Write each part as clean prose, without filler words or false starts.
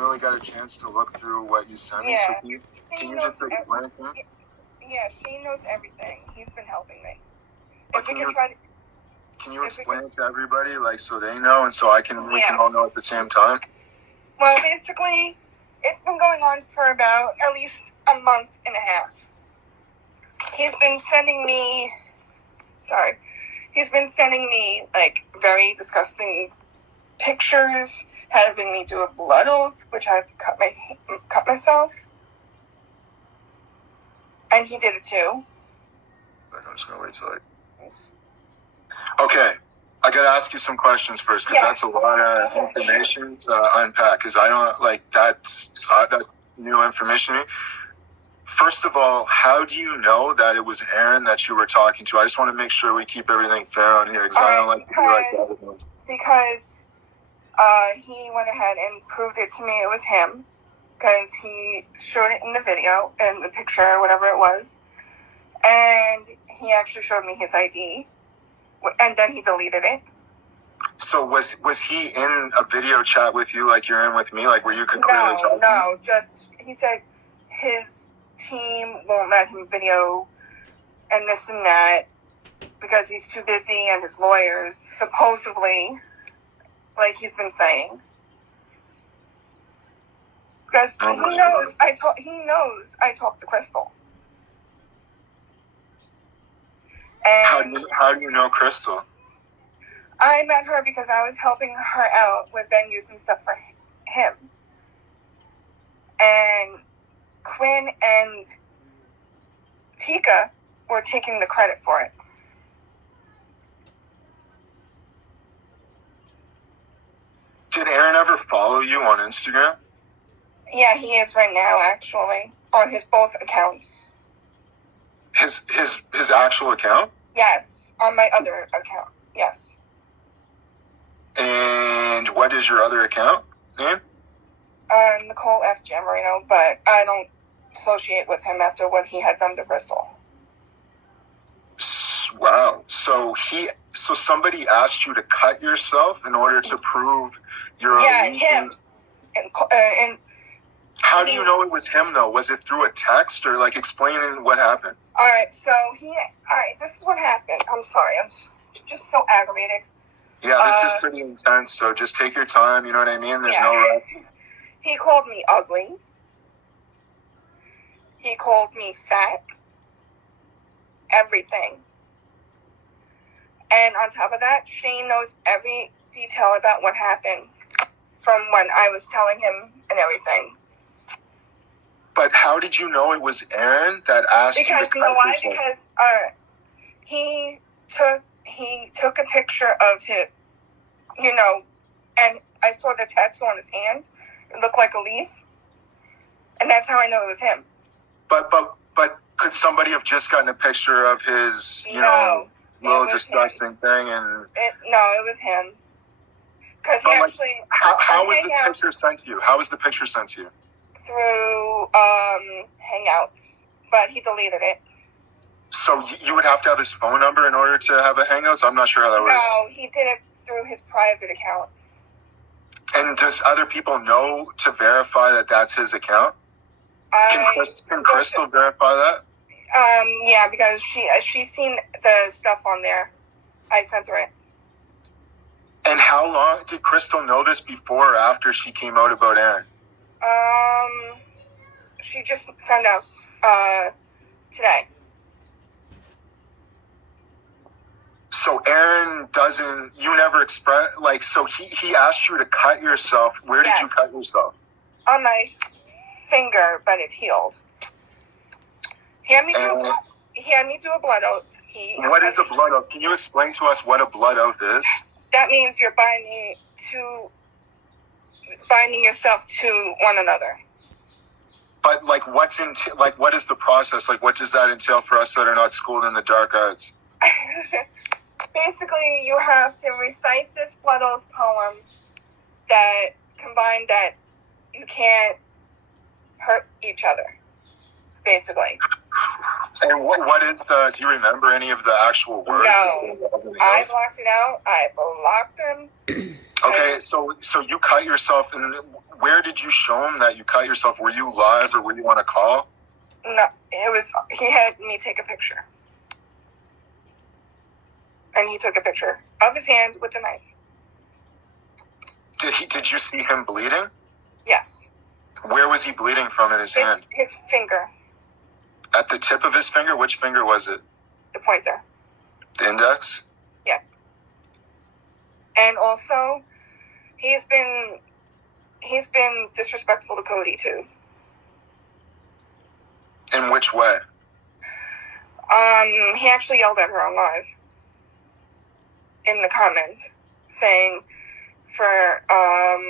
really got a chance to look through what you sent me. So can you just explain it to me? Yeah, Shane knows everything. He's been helping me. But can you explain it to everybody, like, so they know and so we can all know at the same time? Well, basically, it's been going on for about at least a month and a half. He's been sending me, like, very disgusting pictures, having me do a blood oath, which I have to cut myself. And he did it too. I'm just gonna wait till Okay, I gotta ask you some questions first, because that's a lot of information to unpack, because I don't, like, that's new information to me. First of all, how do you know that it was Aaron that you were talking to? I just want to make sure we keep everything fair on here, because I don't like to be like that. Because he went ahead and proved it to me it was him, because he showed it in the video, in the picture, or whatever it was, and he actually showed me his ID, and then he deleted it. So was he in a video chat with you like you're in with me, like where you could clearly talk to him? No, just, he said his team won't let him video and this and that because he's too busy, and his lawyers, supposedly, like he's been saying. Because he knows I talked to Crystal. And how do you know Crystal? I met her because I was helping her out with venues and stuff for him. And Quinn and Tika were taking the credit for it. Did Aaron ever follow you on Instagram? Yeah, he is right now, actually, on his both accounts. His actual account? Yes, on my other account. Yes. And what is your other account name? Nicole F. Jamarino, but I don't associate with him after what he had done to Crystal. Wow. So somebody asked you to cut yourself in order to prove your allegiance? Yeah, him. And how do you know it was him, though? Was it through a text or, like, explaining what happened? All right, this is what happened. I'm sorry. I'm just so aggravated. Yeah, this is pretty intense, so just take your time, you know what I mean? There's no rush. He called me ugly. He called me fat. Everything. And on top of that, Shane knows every detail about what happened from when I was telling him and everything. But how did you know it was Aaron that asked you to cut yourself? Because, you know why? Because he took a picture of him, and I saw the tattoo on his hand. It looked like a leaf. And that's how I know it was him. But could somebody have just gotten a picture of his, little disgusting thing? No, it was him. Because he actually... How was this picture sent to you? How was the picture sent to you? Through Hangouts, but he deleted it. So you would have to have his phone number in order to have a Hangouts? I'm not sure how that works. No, he did it through his private account. And does other people know to verify that that's his account? Can Crystal verify that? Yeah, because she's seen the stuff on there. I sent her it. And how long did Crystal know this before or after she came out about Aaron? She just found out today. So Aaron you never express, like, so he asked you to cut yourself. Where did you cut yourself? On my finger, but it healed. He had me do a blood oath. What is a blood oath? Can you explain to us what a blood oath is? That means you're binding yourself to one another. But, like, what is the process? Like, what does that entail for us that are not schooled in the dark arts? Basically, you have to recite this blood oath poem that combined that you can't hurt each other, basically. And what is do you remember any of the actual words? No, I blocked it out. I blocked them. Okay, so you cut yourself, and where did you show him that you cut yourself? Were you live, or were you on a call? No, it was. He had me take a picture, and he took a picture of his hand with the knife. Did you see him bleeding? Yes. Where was he bleeding from in his hand? His finger. At the tip of his finger? Which finger was it? The pointer. The index? Yeah. And also, he's been disrespectful to Cody too. In which way? He actually yelled at her on live in the comments, saying for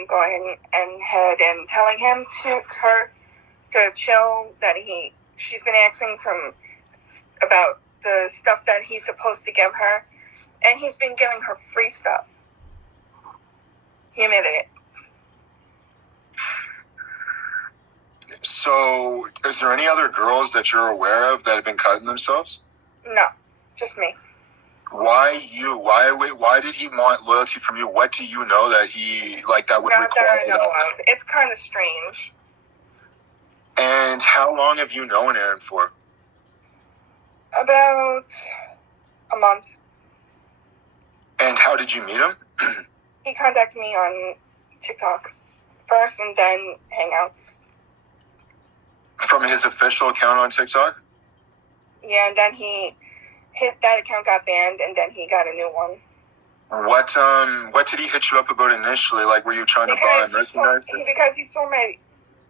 going ahead and telling her to chill, that she's been asking about the stuff that he's supposed to give her, and he's been giving her free stuff. He admitted it. So, is there any other girls that you're aware of that have been cutting themselves? No, just me. Why you? Why did he want loyalty from you? What do you know that he that would require? Not that I know of. It's kind of strange. And how long have you known Aaron for? About a month. And how did you meet him? He contacted me on TikTok first, and then Hangouts. From his official account on TikTok? Yeah, and then that account got banned, and then he got a new one. What did he hit you up about initially? Like, were you trying to buy merchandise? Because he saw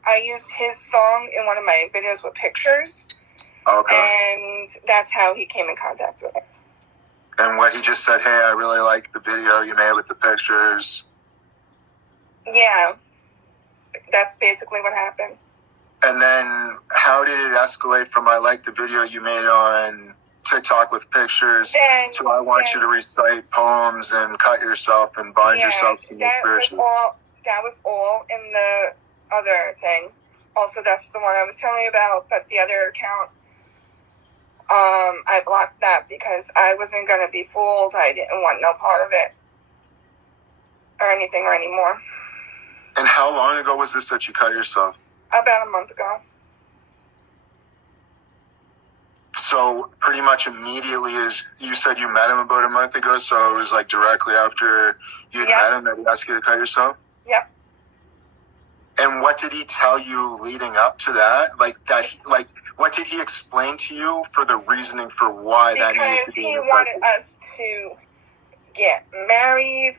I used his song in one of my videos with pictures. Okay. And that's how he came in contact with it. And what he just said, hey, I really like the video you made with the pictures. Yeah. That's basically what happened. And then how did it escalate from I like the video you made on TikTok with pictures to I want you to recite poems and cut yourself and bind yourself to the spiritual? That was all in the other thing. Also, that's the one I was telling you about, but the other account, I blocked that because I wasn't going to be fooled. I didn't want no part of it or anything or anymore. And how long ago was this that you cut yourself? About a month ago. So pretty much immediately, as you said, you met him about a month ago, so it was like directly after you met him that he asked you to cut yourself? Yep. And what did he tell you leading up to that? What did he explain to you for the reasoning for why that needed to be? Because he wanted us to get married,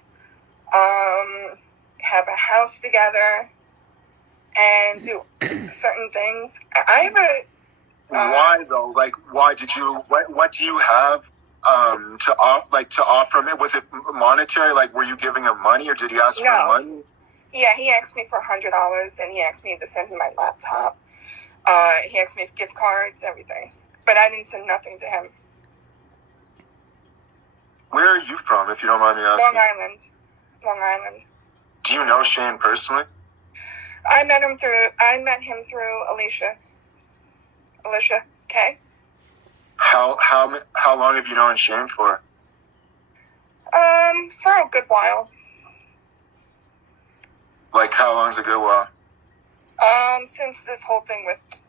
have a house together, and do certain things. I have a... why though? Why did you? What do you have to offer him? Was it monetary? Like, were you giving him money, or did he ask for money? Yeah, he asked me for $100, and he asked me to send him my laptop. He asked me for gift cards, everything, but I didn't send nothing to him. Where are you from, if you don't mind me asking? Long Island. Do you know Shane personally? I met him through Alicia K. How long have you known Shane for? For a good while. Like, how long's a good while? Since this whole thing with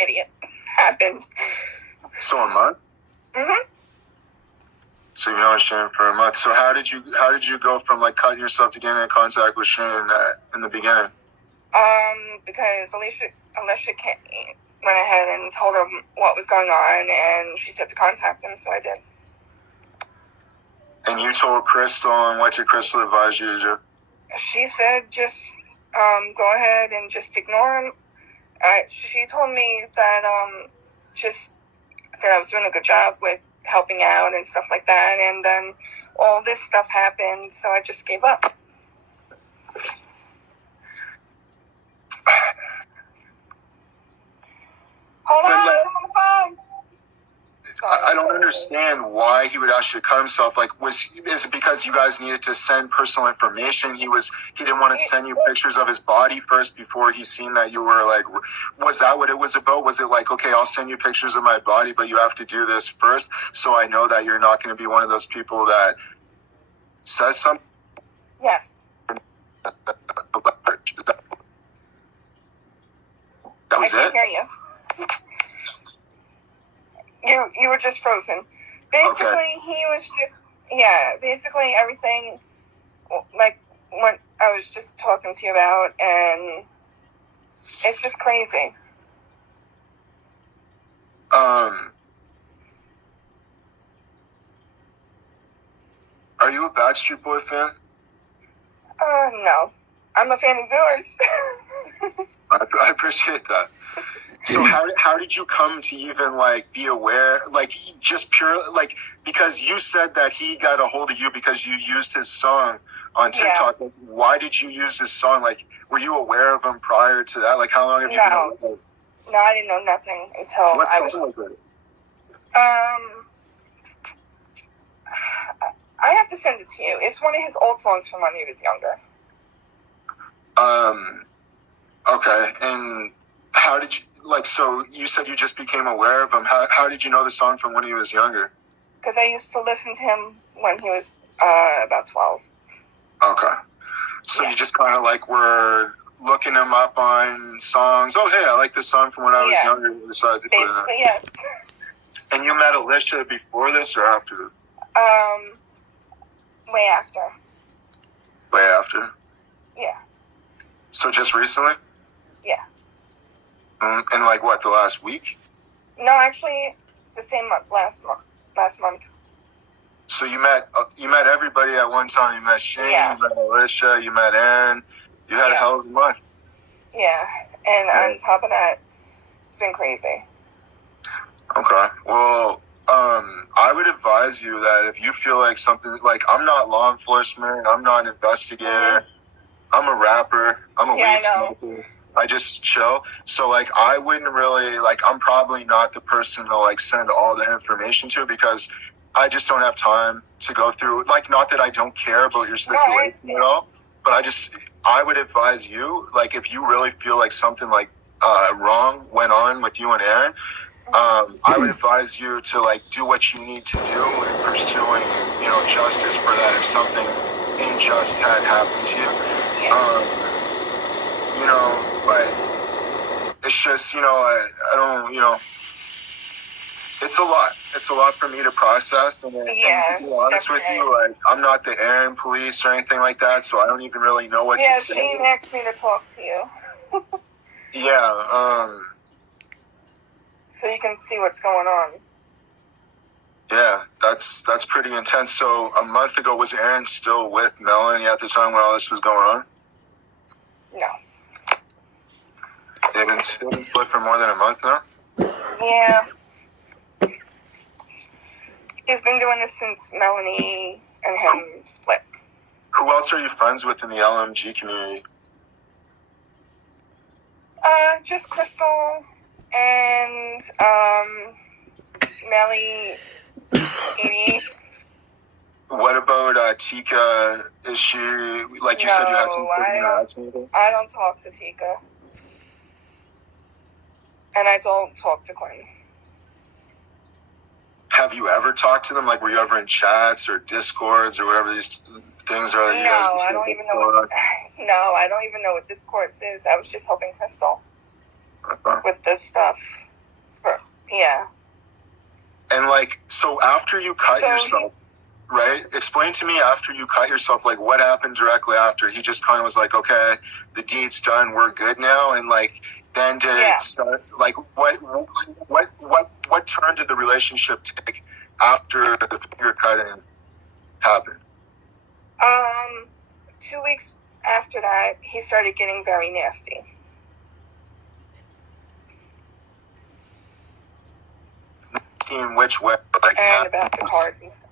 Idiot happened. So a month? Mm-hmm. So you've known Shane for a month. So how did you go from cutting yourself to getting in contact with Shane in the beginning? Because Alicia went ahead and told her what was going on, and she said to contact him, so I did. And you told Crystal, and what did Crystal advise you to do? She said just go ahead and just ignore him. She told me that that I was doing a good job with helping out and stuff like that, and then all this stuff happened, so I just gave up. Hold on, I'm on the phone. I don't understand why he would ask you to cut himself. Is it because you guys needed to send personal information? He didn't want to send you pictures of his body first before he seen that you were was that what it was about? Was it okay, I'll send you pictures of my body, but you have to do this first, so I know that you're not going to be one of those people that says something? Yes. That was I can't it? hear you. You were just frozen. Basically, Okay. he was just, basically everything, like what I was just talking to you about, and it's just crazy. Are you a Backstreet Boy fan? No. I'm a fan of yours. I appreciate that. So how did you come to even like be aware, like just pure, like, because you said that he got a hold of you because you used his song on TikTok. Yeah. Why did you use his song? Like, were you aware of him prior to that? Like, how long have you been aware of him? No, I didn't know nothing until what song was it? I have to send it to you. It's one of his old songs from when he was younger. Okay, and how did you, like, so you said you just became aware of him. How did you know the song from when he was younger? Because I used to listen to him when he was about 12. Okay. So you just kind of like were looking him up on songs. Oh, hey, I like this song from when I was younger. And decided to put it in. Yes. And you met Alicia before this or after? Way after. Way after? Yeah. So just recently? Yeah. And like what, the last week? No, actually, the same month, last month. So you met everybody at one time. You met Shane, you met Alicia, you met Ann. You had a hell of a month. Yeah, and on top of that, it's been crazy. Okay. Well, I would advise you that if you feel like something, like, I'm not law enforcement, I'm not an investigator, I'm a rapper, I'm a weed smoker, I just chill. So, like, I wouldn't really, like, I'm probably not the person to, like, send all the information to because I just don't have time to go through, like, not that I don't care about your situation at all, but I would advise you, like, if you really feel like something, like, wrong went on with you and Aaron, I would advise you to like do what you need to do in pursuing, justice for that if something unjust had happened to you. But it's just, I don't, it's a lot. It's a lot for me to process. And to be honest with you, like, I'm not the Aaron police or anything like that, so I don't even really know what to say. Yeah, Shane asked me to talk to you. So you can see what's going on. Yeah, that's pretty intense. So a month ago, was Aaron still with Melanie at the time when all this was going on? No. They've been split for more than a month now? Yeah. He's been doing this since Melanie and him split. Who else are you friends with in the LMG community? Just Crystal and Melly, Edie. What about Tika? Is she, like you said, you had some interaction with her? I don't talk to Tika. And I don't talk to Quinn. Have you ever talked to them? Like, were you ever in chats or Discords or whatever these things are? No, I don't even know. I don't even know what Discords is. I was just helping Crystal with this stuff. Yeah. And like, so after you cut yourself, right? Explain to me after you cut yourself, like what happened directly after. He just kind of was like, okay, the deed's done, we're good now, and like, then did it start? Like, what turn did the relationship take after the finger cutting happened? 2 weeks after that, he started getting very nasty. In which way? Like, and about the cards and stuff.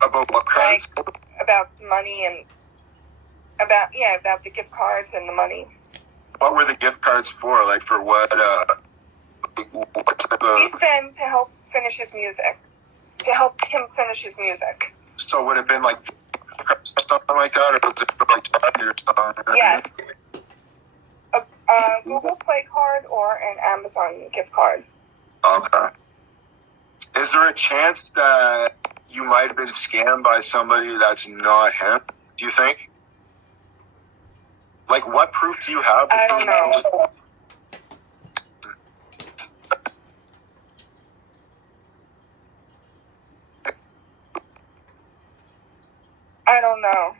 About what cards? Like, about the money and about the gift cards and the money. What were the gift cards for? Like, for what? What type of? He said to help finish his music. To help him finish his music. So would it have been like something like that, or was it for like Target or something? Yes. A Google Play card or an Amazon gift card. Okay. Is there a chance that you might have been scammed by somebody that's not him? Do you think? Like, what proof do you have? I don't know. I don't know.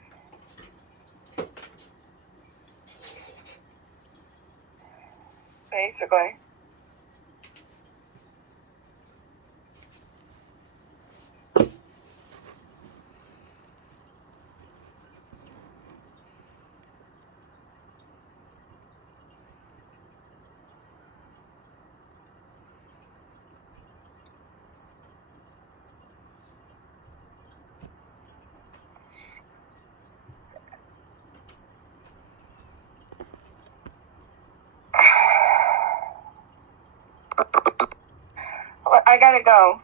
Basically. I gotta go.